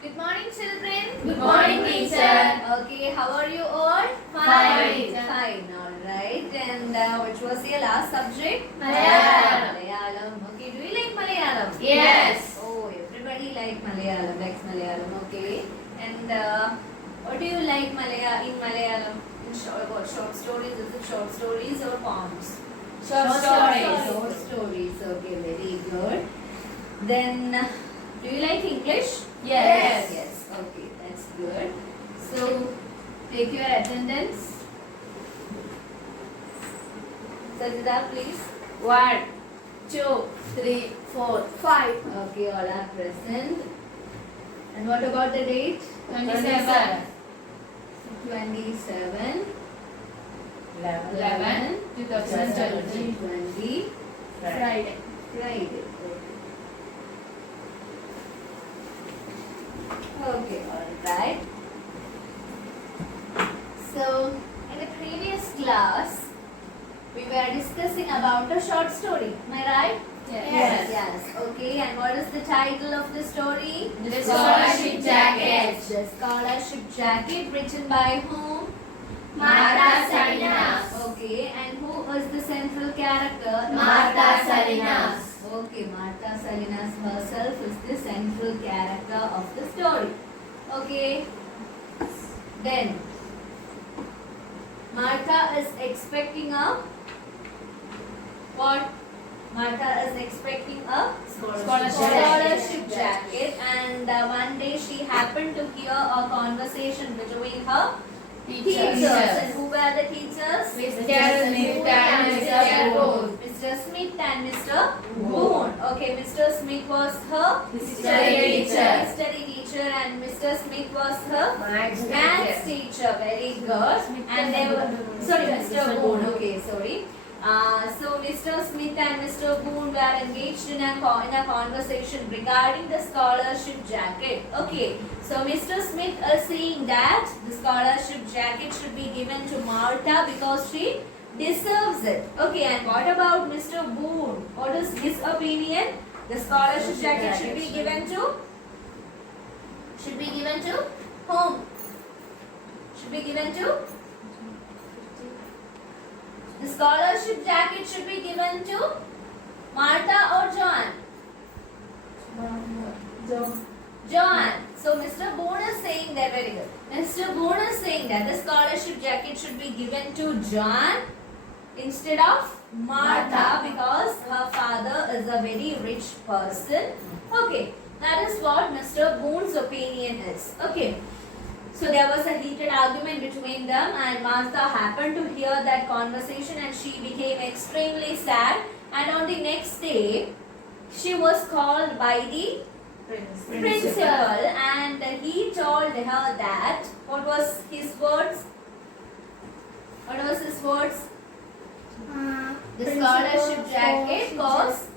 Good morning, children. Good morning, teacher. Okay, how are you all? Fine. Fine, all right. And which was your last subject? Malayalam. Malayalam. Okay, do you like Malayalam? Yes. Oh, everybody likes Malayalam. Okay. And what do you like in Malayalam? Short stories? Is it short stories or poems? Short stories. Short stories. Okay, very good. Then, do you like English? Yes. Yes. Okay, that's good. So, take your attendance. Sajida, please. 1, 2, 3, 4, 5. Okay, all are present. And what about the date? 27. 27. 11, 2020. 20. Friday. Friday. Okay, alright. So, in the previous class, we were discussing about a short story. Am I right? Yes. Yes. Okay, and what is the title of the story? The Scholarship Jacket. The Scholarship Jacket, written by whom? Martha Salinas. Okay, and who is the central character? Martha Salinas. Okay, Martha Salinas herself is the central character of the story. Okay. Then, Martha is expecting a what? Martha is expecting a scholarship jacket, and one day she happened to hear a conversation between her teachers. And who were the teachers? Mr. Smith and Mr. Boone. Mr. Smith and Mr. Boone. Okay, Mr. Smith was her History teacher. history teacher, and Mr. Smith was her Maths maths teacher. Very good. And they were Mr. Boone. Okay, sorry. So Mr. Smith and Mr. Boone were engaged in a conversation regarding the scholarship jacket. Okay, so Mr. Smith is saying that the scholarship jacket should be given to Martha because she deserves it. Okay, and what about Mr. Boone? What is his opinion? The scholarship jacket should be given to whom? Should be given to the scholarship jacket should be given to Martha or John? John. So Mr. Boone is saying that, very good. Mr. Boone is saying that the scholarship jacket should be given to John instead of Martha because her father is a very rich person. Okay, that is what Mr. Boone's opinion is. Okay. So there was a heated argument between them, and Martha happened to hear that conversation and she became extremely sad. And on the next day, she was called by the principal, and he told her that, what was his words? What was his words? The scholarship jacket costs,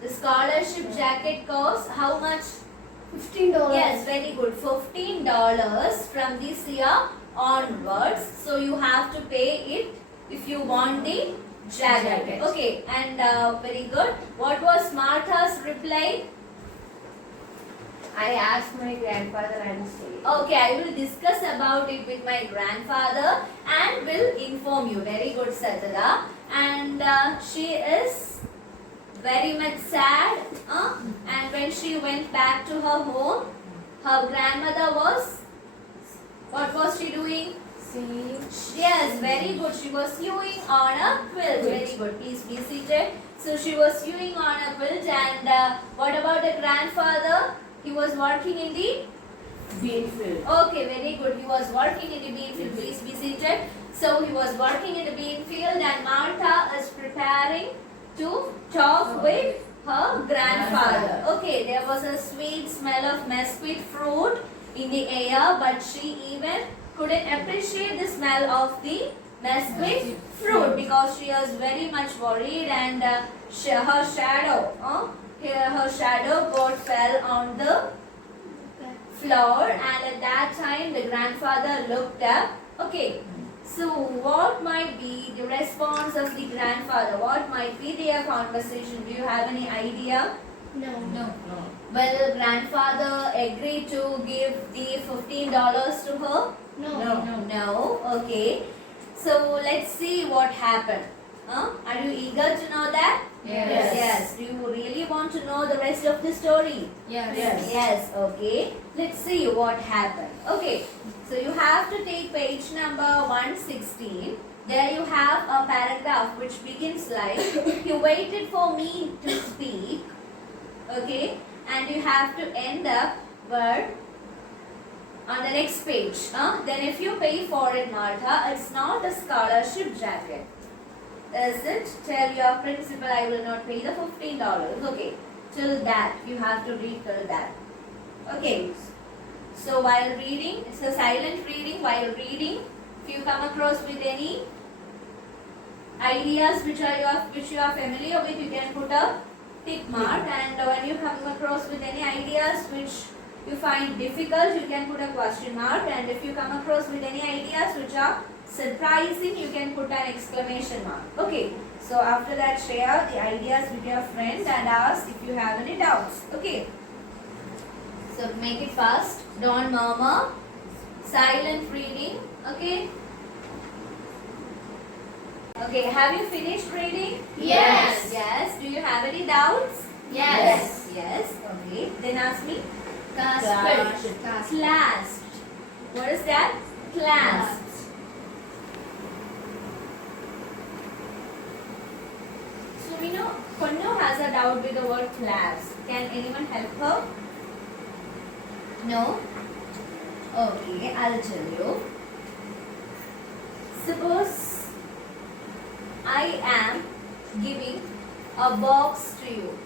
the scholarship jacket costs how much? $15. Yes, very good. $15 from this year onwards. So you have to pay it if you want the jacket. Okay, and very good. What was Martha's reply? I asked my grandfather and said. Okay, I will discuss about it with my grandfather and will inform you. Very good, Satada. And she is very much sad, and when she went back to her home, her grandmother was, what was she doing? Singing. Yes, very good. She was sewing on a quilt. Very good. Please be seated. So she was sewing on a quilt, and what about the grandfather? He was working in the Bean field. Okay, very good. He was working in the bean field. Please be seated. So he was working in the bean field, and Martha is preparing to talk with her grandfather. Okay, there was a sweet smell of mesquite fruit in the air, but she even couldn't appreciate the smell of the mesquite fruit because she was very much worried, and her shadow fell on the floor, and at that time the grandfather looked up. Okay, so what might be the response of the grandfather? What might be their conversation? Do you have any idea? No. Will grandfather agree to give the $15 to her? No. No. Okay. So let's see what happened. Are you eager to know that? Yes. Yes. Do you really want to know the rest of the story? Yes. Yes. Okay. Let's see what happened. Okay. So you have to take page number 116. There you have a paragraph which begins like, he waited for me to speak. Okay. And you have to end up word on the next page. Then if you pay for it, Martha, it's not a scholarship jacket. Is it? Tell your principal I will not pay the $15. Okay. Till that. You have to read till that. Okay. So while reading, it's a silent reading. While reading, if you come across with any ideas which you are familiar with, you can put a tick mark. And when you come across with any ideas which you find difficult, you can put a question mark. And if you come across with any ideas which are surprising, you can put an exclamation mark. Okay. So after that, share the ideas with your friends and ask if you have any doubts. Okay. So make it fast. Don't murmur. Silent reading. Okay. Okay. Have you finished reading? Yes. Yes. Do you have any doubts? Yes. Yes. Okay. Then ask me. Clasped. Clasped. What is that? Clasped. So we know Ponnu has a doubt with the word clasped. Can anyone help her? No? Okay, I'll tell you. Suppose I am giving a box to you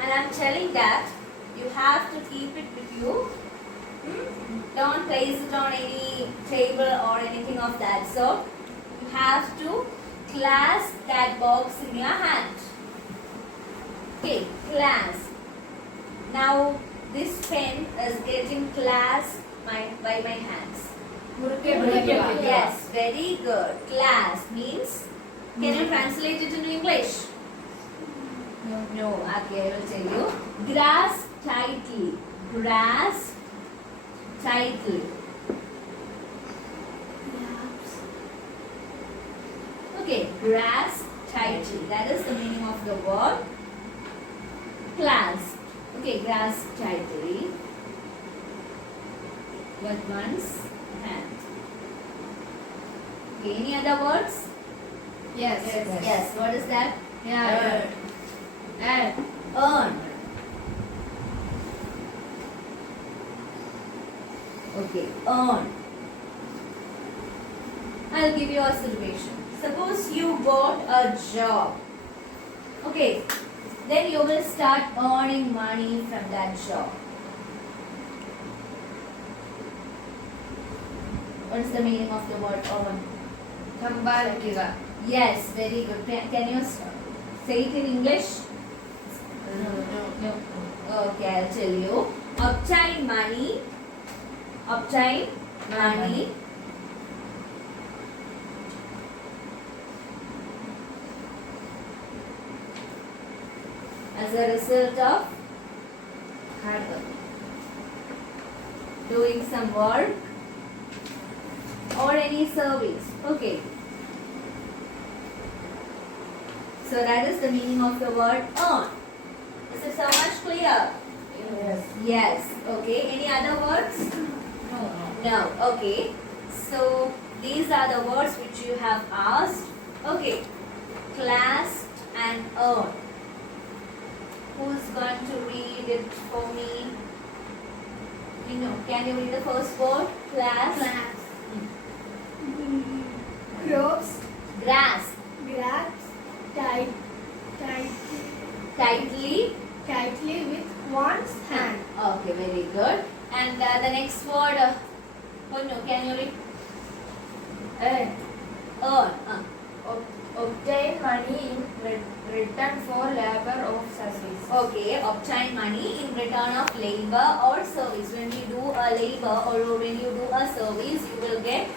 and I'm telling that you have to keep it with you. Don't place it on any table or anything of that sort. You have to clasp that box in your hand. Okay, clasp. Now this pen is getting clasped by my hands. Yes, very good. Clasp means, can you translate it into English? No. Okay, I will tell you. Grasp tightly. Grasp tightly. Okay, grasp tightly. That is the meaning of the word clasp. Okay, grasp tightly with one's hand. Okay, any other words? Yes. What is that? Earn. Okay, earn. I'll give you a situation. Suppose you got a job. Okay, then you will start earning money from that job. What is the meaning of the word earn? Yes, very good. Can you say it in English? No. Okay, I'll tell you. Obtain money. Obtain money. As a result of hard work. Doing some work or any service. Okay. So that is the meaning of the word earn. Is it so much clear? Yes. Okay. Any other words? No. Okay. So these are the words which you have asked. Okay. Clasped and earn. Who's going to read it for me? Can you read the first word? Clasp. Grasp. Grasp. Tightly. Tightly with one's hand. Okay, very good. And the next word, can you read? Earn. Obtain money in return for labor or service. Okay, obtain money in return of labor or service. When you do a labor or when you do a service, you will get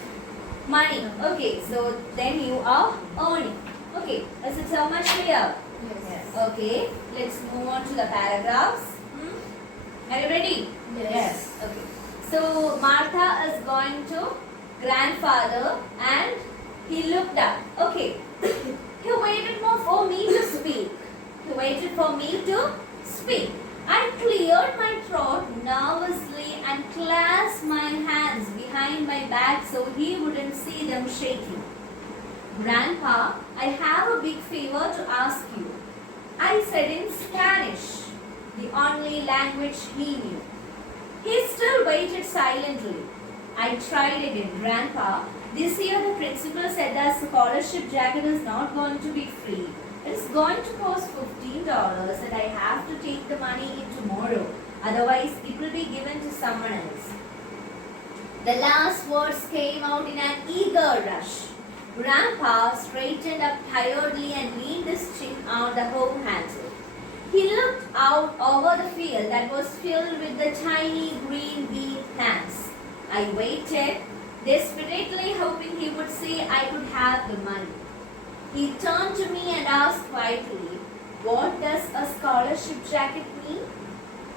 money. Okay, so then you are earning. Okay, is it so much clear? Yes. Okay, let's move on to the paragraphs. Are you ready? Yes. Okay. So Martha is going to grandfather and he looked up. Okay. He waited more for me to speak. He waited for me to speak. I cleared my throat nervously and clasped my hands behind my back so he wouldn't see them shaking. Grandpa, I have a big favor to ask you. I said in Spanish, the only language he knew. He still waited silently. I tried again. Grandpa, this year the principal said that scholarship jacket is not going to be free. It is going to cost $15 and I have to take the money in tomorrow. Otherwise, it will be given to someone else. The last words came out in an eager rush. Grandpa straightened up tiredly and leaned his chin on the hoe handle. He looked out over the field that was filled with the tiny green bean plants. I waited, desperately hoping he would say I could have the money. He turned to me and asked quietly, "What does a scholarship jacket mean?"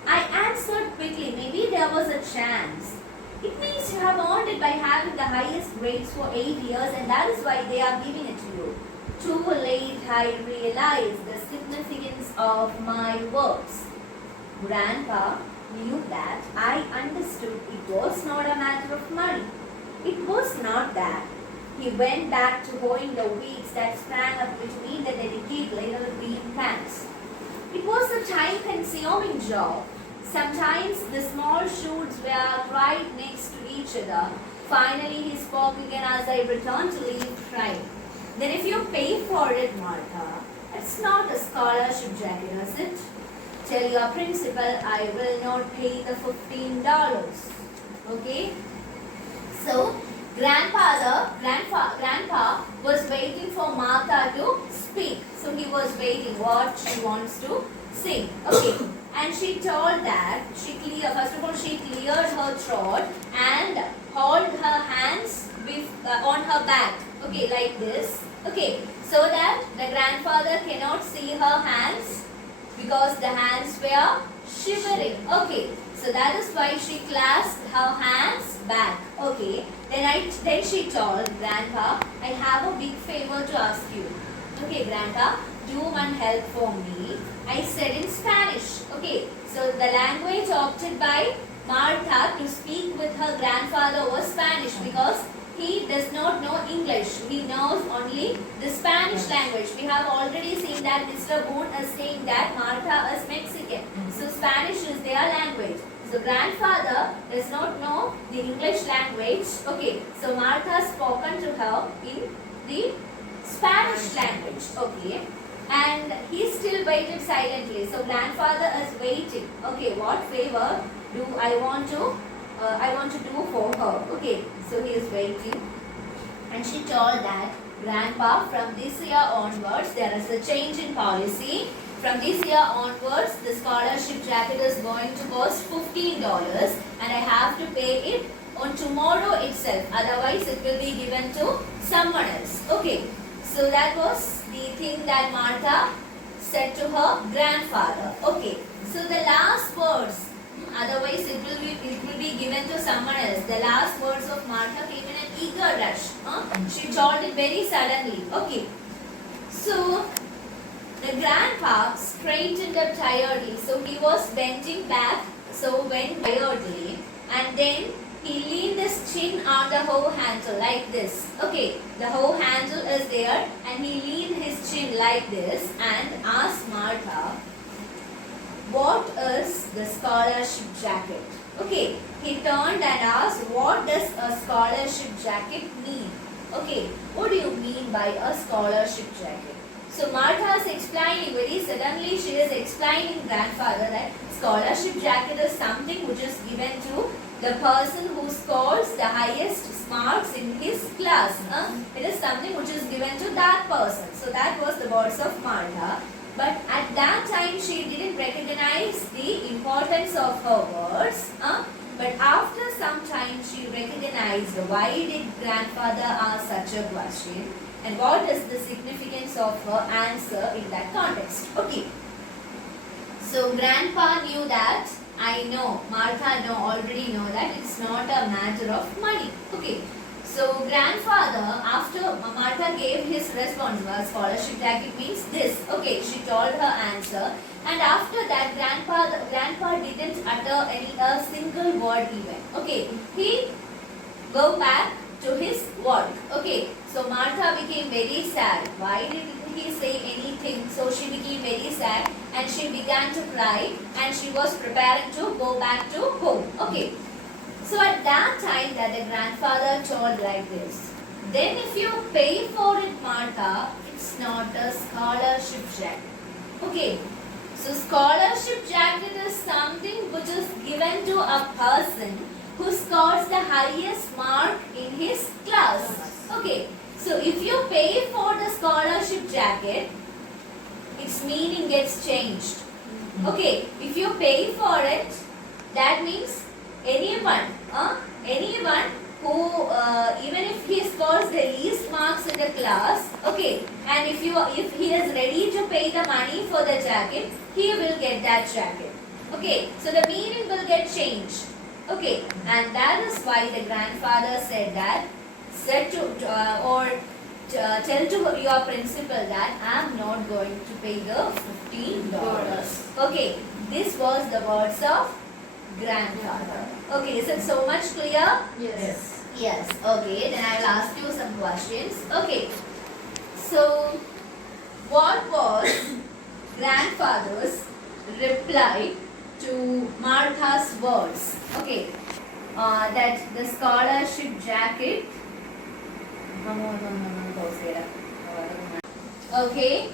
I answered quickly, "Maybe there was a chance. It means you have earned it by having the highest grades for 8 years and that is why they are giving it to you." Too late I realized the significance of my words. Grandpa knew that I understood it was not a matter of money. It was not that. He went back to hoeing the weeds that sprang up between the delicate little green plants. It was a time-consuming job. Sometimes the small shoots were right next to each other. Finally, he spoke again as I returned to leave crying. "Then if you pay for it, Martha, it's not a scholarship jacket, is it? Tell your principal I will not pay the $15. Okay? So, Grandpa was waiting for Martha to speak. So he was waiting what she wants to sing. Okay. And she told that first of all she cleared her throat and held her hands on her back. Okay, like this. Okay, so that the grandfather cannot see her hands because the hands were shivering. Okay, so that is why she clasped her hands back. Okay, then she told Grandpa, "I have a big favor to ask you." "Okay, Grandpa, do one help for me." I said in Spanish. Okay, so the language opted by Martha to speak with her grandfather was Spanish because he does not know English. He knows only the Spanish language. We have already seen that Mr. Boone is saying that Martha is Mexican. So Spanish is their language. So grandfather does not know the English language. Okay, so Martha spoken to her in the Spanish language. Okay. And he still waited silently. So grandfather is waiting. Okay, what favor do I want to do for her? Okay, so he is waiting. And she told that, "Grandpa, from this year onwards, there is a change in policy. From this year onwards, the scholarship jacket is going to cost $15 and I have to pay it on tomorrow itself. Otherwise, it will be given to someone else." Okay, so that was the thing that Martha said to her grandfather. Okay, so the last words, otherwise it will be given to someone else. The last words of Martha came in an eager rush. She told it very suddenly. Okay, so the grandpa straightened up tiredly. So he was bending back, so went tiredly, and then he leaned his chin on the hoe handle like this. Okay, the hoe handle is there and he leaned his chin like this and asked Martha, "What is the scholarship jacket?" Okay, he turned and asked, "What does a scholarship jacket mean?" Okay, what do you mean by a scholarship jacket? So Martha is explaining very suddenly. She is explaining grandfather that scholarship jacket is something which is given to the person who scores the highest marks in his class. It is something which is given to that person. So that was the words of Martha. But at that time she didn't recognize the importance of her words. But after some time she recognized why did grandfather ask such a question and what is the significance of her answer in that context. Okay. So grandpa knew that I know, Martha already know that it's not a matter of money. Okay. So grandfather, after Martha gave his response, scholarship jacket means this. Okay, she told her answer, and after that, grandpa didn't utter a single word even. Okay, he go back to his work. Okay, so Martha became very sad. Why didn't he say anything? So she became very sad and she began to cry and she was preparing to go back to home. Okay. So at that time that the grandfather told like this, then if you pay for it, Martha, it's not a scholarship jacket. Okay. So scholarship jacket is something which is given to a person who scores the highest mark in his class. Okay. So if you pay for the scholarship jacket, its meaning gets changed. Okay. If you pay for it, that means anyone who even if he scores the least marks in the class, okay, and if he is ready to pay the money for the jacket, he will get that jacket. Okay, so the meaning will get changed. Okay, and that is why the grandfather said that, tell to your principal that I am not going to pay the $15. Okay, this was the words of grandfather. Okay, is it so much clear? Yes. Yes. Okay, then I will ask you some questions. Okay, so what was grandfather's reply to Martha's words? Okay, that the scholarship jacket. Okay,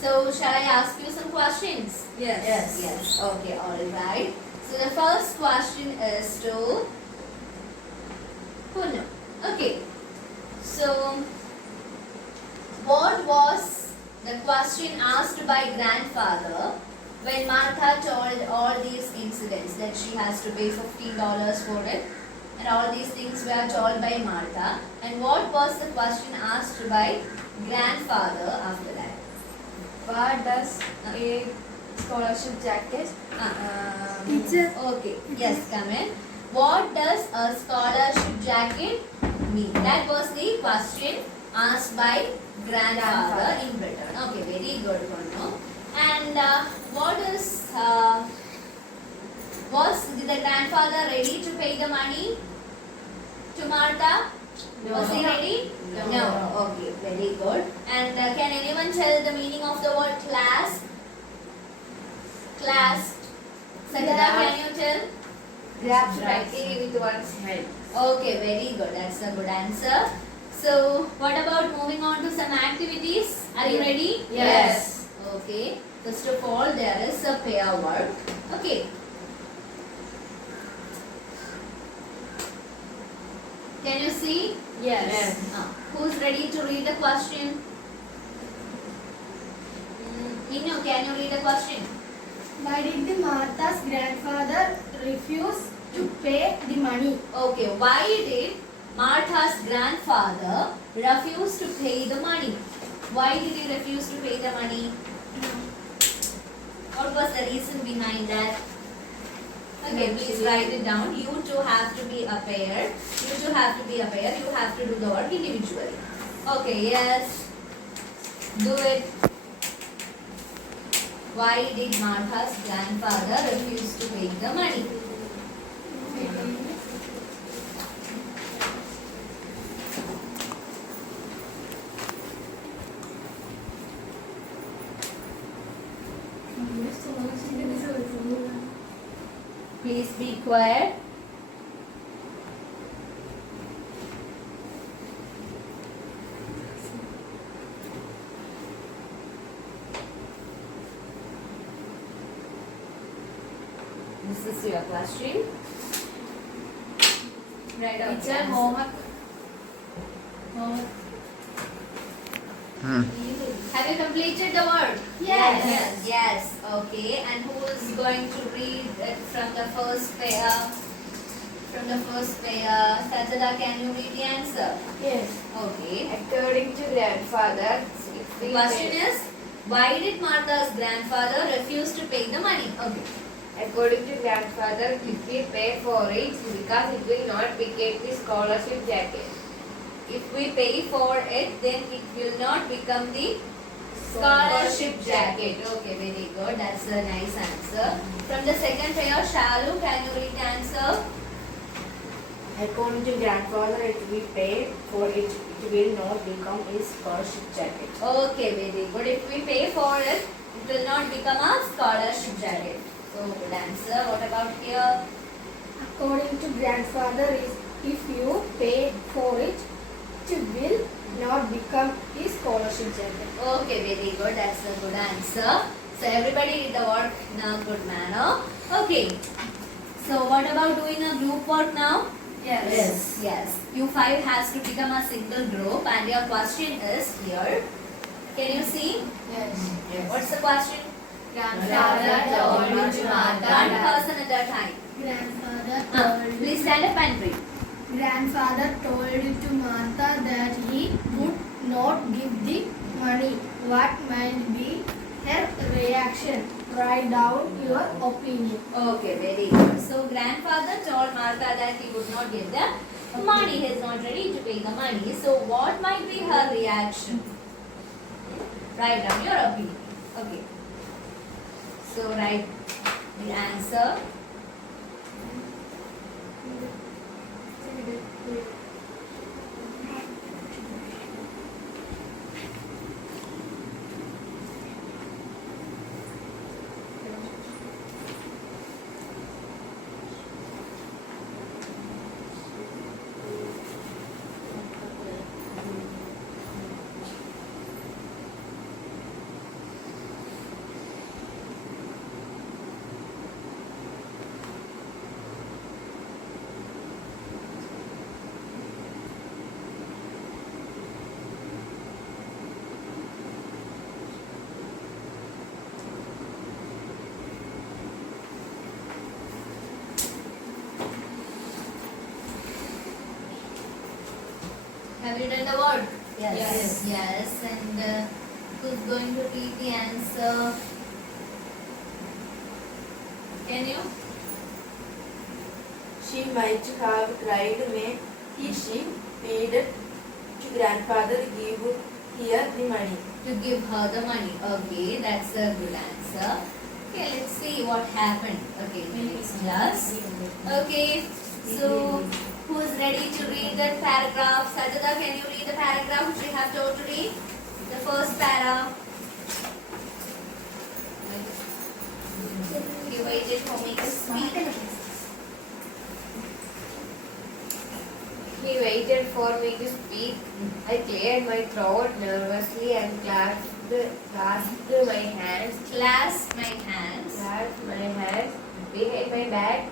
so shall I ask you some questions? Yes. Yes. Okay, all right. So the first question is to Punu. Okay. So what was the question asked by grandfather when Martha told all these incidents that she has to pay $15 for it, and all these things were told by Martha, and what was the question asked by grandfather after that? What does a scholarship jacket? Teacher. Okay. Yes, come in. What does a scholarship jacket mean? That was the question asked by grandfather in return. Okay, very good one. No? And was the grandfather ready to pay the money to Martha? No. Was he ready? No. Okay, very good. And can anyone tell the meaning of the word class? Class. Sajida, can you tell? Grab tightly with one's hand. Okay, very good. That's a good answer. So, what about moving on to some activities? Are you ready? Yes. Okay. First of all, there is a pair work. Okay. Can you see? Yes. Who's ready to read the question? Minu, can you read the question? Why did Martha's grandfather refuse to pay the money? Okay, why did Martha's grandfather refuse to pay the money? Why did he refuse to pay the money? What was the reason behind that? Okay, please write it down. You two have to be a pair. You have to do the work individually. Okay, yes. Do it. Why did Martha's grandfather refuse to pay the money? Please be quiet. This is your question. Write out the Teacher, answer. homework. Have you completed the work? Yes. Yes. Okay. And who is going to read it from the first pair? Sajada, can you read the answer? Yes. Okay. According to grandfather, The question is, why did Martha's grandfather refuse to pay the money? Okay. According to grandfather, if we pay for it, because it will not become the scholarship jacket. If we pay for it, then it will not become the scholarship jacket. Okay, very good. That's a nice answer. From the second pair, Shalu, can you read the answer? According to grandfather, if we pay for it, it will not become a scholarship jacket. Okay, very good. If we pay for it, it will not become a scholarship jacket. So, good answer. What about here? According to grandfather, is if you pay for it, it will not become a scholarship jacket. Okay, very good. That's a good answer. So, everybody did the work in a good manner. Okay. So, what about doing a group work now? Yes. You 5 has to become a single group, and your question is here. Can you see? Yes. What's the question? Grandfather told One person at a time. Grandfather told Please stand up and read. Grandfather told to Martha that he would not give the money. What might be her reaction? Write down your opinion. Okay, very good. So, grandfather told Martha that he would not give the money. He is not ready to pay the money. So, what might be her reaction? Write down your opinion. Okay. So, write the answer. Have you done the work? Yes. And who's going to read the answer? Can you? She might have cried when she paid to grandfather give her the money. To give her the money. Okay, that's a good answer. Okay, let's see what happened. Okay, next class. Okay, so who's ready to read that paragraph? Sajada, can you read the paragraph which we have told to read? The first para. You waited for me to speak. He waited for me to speak. I cleared my throat nervously and clasped my hands. Clasp my hands. Clasped my hands behind my back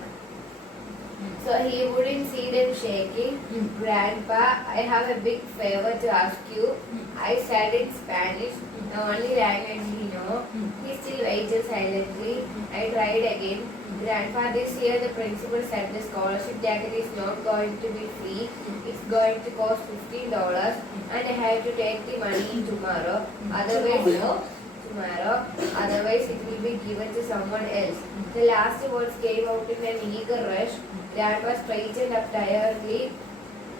so he wouldn't see them shaking. Grandpa, I have a big favor to ask you. I said in Spanish, the only language he knows. He still waited silently. I tried again. Grandpa, this year the principal said the scholarship jacket is not going to be free. It's going to cost $15 and I have to take the money tomorrow. Otherwise it will be given to someone else. The last words came out in an eager rush. Grandpa straightened up tiredly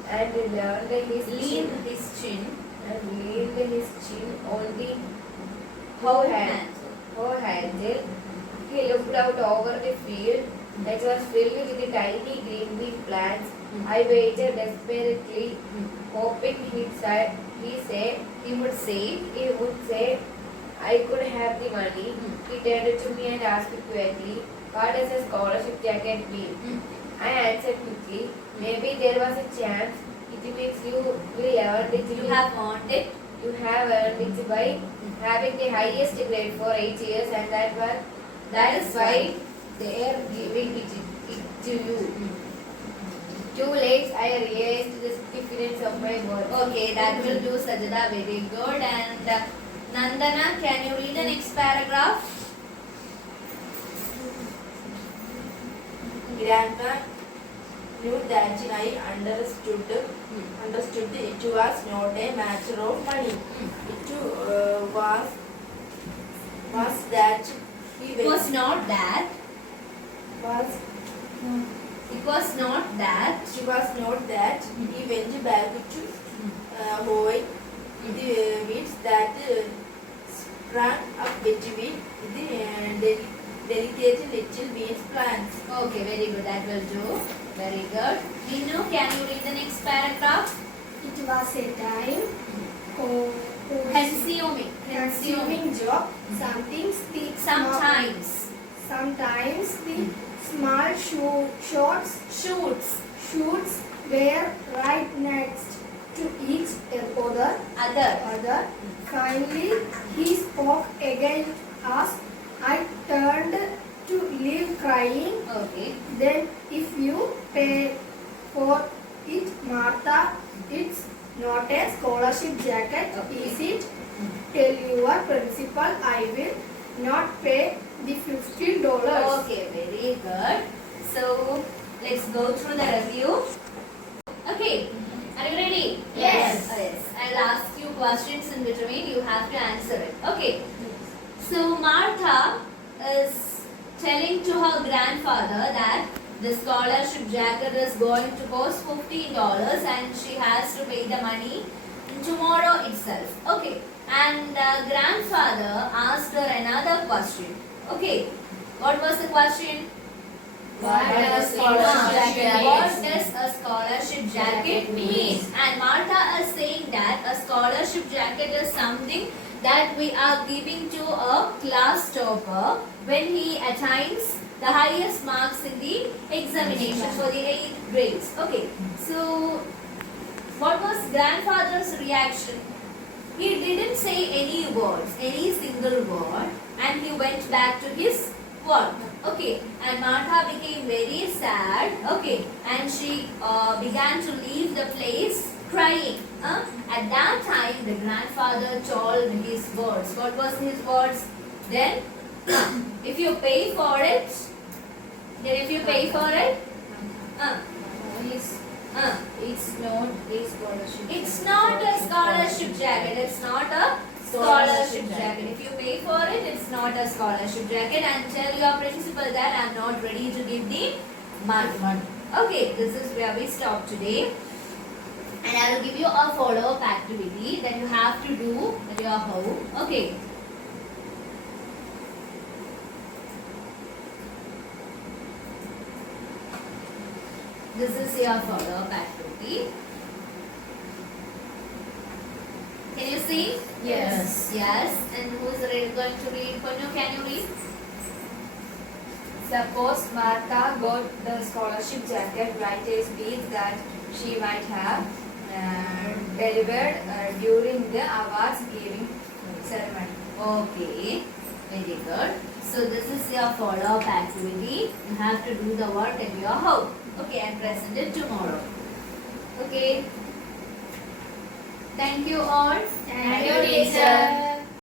and Leaned his chin. leaned his chin on the hoe handle. He looked out over the field that was filled with the tiny green plants. I waited desperately, hoping he would say, I could have the money. He turned to me and asked quietly, what does a scholarship jacket mean? I answered quickly, maybe there was a chance. It means you will earn it. You have earned it. You have earned it by having the highest grade for 8 years, and that is why they are giving it to you. Too late, I realized the significance of my work. Okay, that will do, Sajada. Very good. And Nandana, can you read the next paragraph? Grandpa knew that I understood it was not a matter of money. It was that he It was not that. was It was not that. she was not that. He went back to avoid the weeds that sprang up between the delicate little beans plants. Okay, very good. That will do. Very good. Minu, can you read the next paragraph? It was a time consuming job. Sometimes. Sometimes the small shoots were right next to each other. Finally, he spoke again as I turned to leave crying. Okay. Then, if you pay for it, Martha, it's not a scholarship jacket, Okay. is it? Tell your principal I will not pay the $15. Okay, very good. So let's go through the review. Okay, are you ready? Yes. Yes. I'll ask you questions in between. You have to answer it. Okay. So Martha is telling to her grandfather that the scholarship jacket is going to cost $15 and she has to pay the money tomorrow itself. Okay. And grandfather asked her another question. Okay. What was the question? What does scholarship jacket What mean? does a scholarship jacket mean? And Martha is saying that a scholarship jacket is something that we are giving to a class topper when he attains the highest marks in the examination for the 8th grades. Okay, so what was grandfather's reaction? He didn't say any words, any single word, and he went back to his work. Okay, and Martha became very sad. Okay, and she began to leave the place crying. At that time, the grandfather told his words. What was his words? Then, if you pay for it, uh, It's not a scholarship. it's not a scholarship jacket. It's not a scholarship jacket. If you pay for it, it's not a scholarship jacket. And tell your principal that I'm not ready to give the money. Okay, this is where we stop today. And I will give you a follow-up activity that you have to do at your home. Okay. This is your follow-up activity. Can you see? Yes. Yes. And who's going to read? Ponu, can you read? Suppose Martha got the scholarship jacket right as speech that she might have delivered during the awards giving ceremony. Okay. Very good. So this is your follow-up activity. You have to do the work at your home. Okay, and present it tomorrow. Okay. Thank you all. Thank you, teacher.